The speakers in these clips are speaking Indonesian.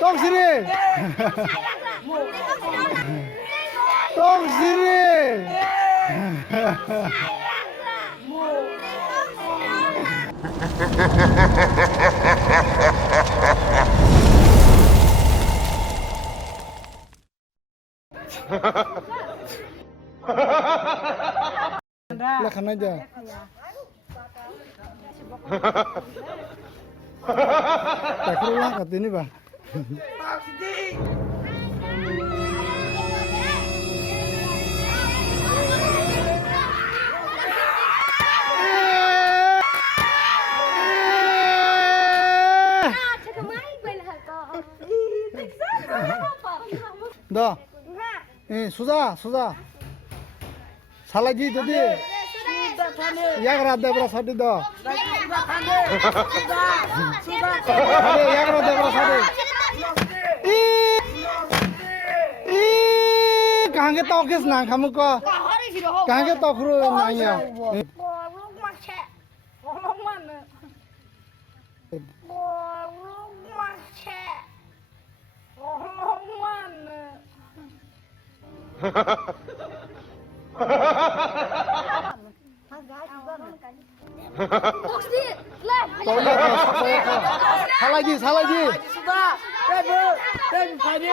Tong sini. Tong sini. Lakan aja. Tak kerulang kat ini bang. Dah. Sudah. Salah ji jadi. Yang rada berasa di dah. Ada yang rada berasa di. Kहाँ के तौकिस ना kamu ko? Kहाँ के तौकरो nanya? Salah ji. Sudah. Dan tadi.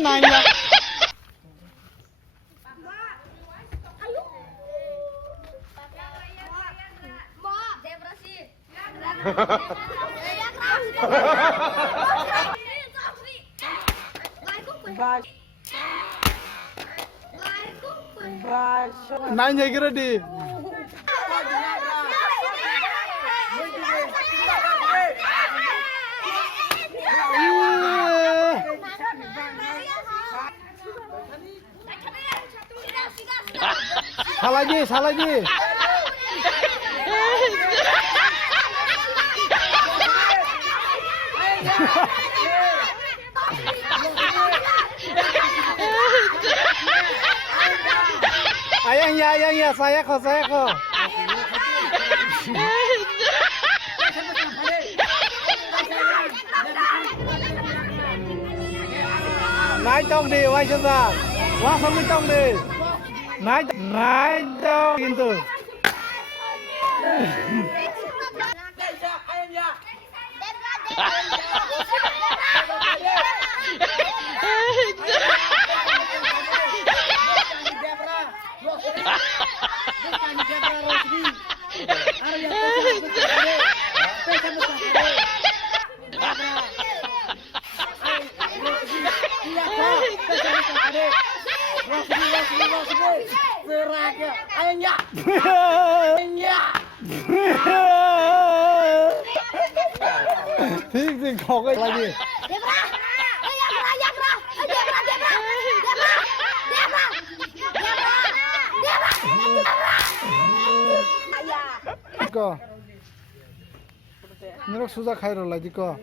Nanya. Nanya kira di. Salah ji. Ayang ya, saya kok. Naik trong đi, quay chân ra. Qua xong bên trong đi. Naik trong gitu. Thì có cái là gì? Ko. Mereka susah khair lagi ko.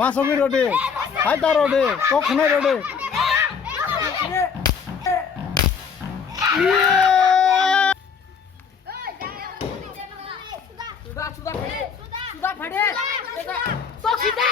Masuk rode, hai tar rode, kok kena rode. Sudah pade. Tok sini.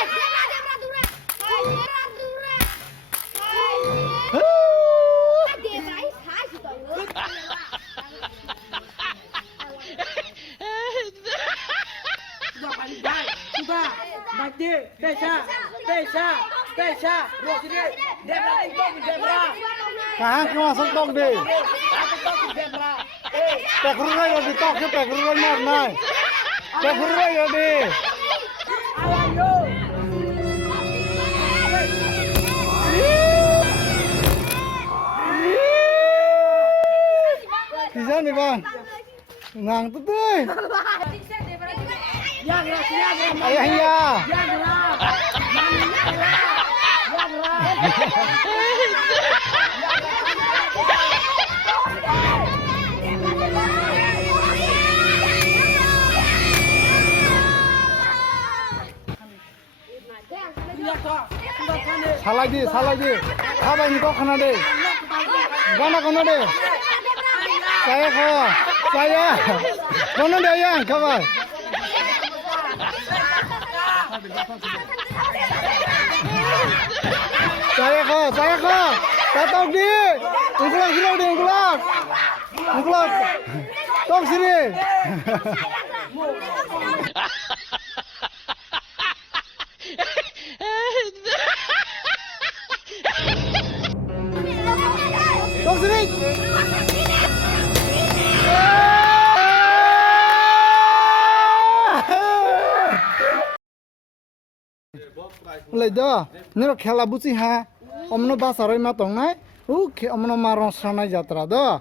Desa, ruang sini, Debra ikut Debra. Kहाँ के masuk tok deh. Debra. Pekurnya ya di tok, pekurnya marna. Pekurnya ya di. Ayo. Bisa nih bang. Ngang tuh deh. Ya gerak, ya gerak. Ayah iya. Ya gerak. Ya gerak. Ya toh, sudah kan deh. Salah lagi. Apa ini kok kena deh? Gana kono deh. Saya kok. Saya. Kono deh yang kawan. Saya kok. Tahu di. Ungkulak sini deh, ungkulak. Tong sini. Tong sini. Mulai dah, ni lo khela buci ha, omno basaroi ma tong nai, omno marong sanai jatra dah.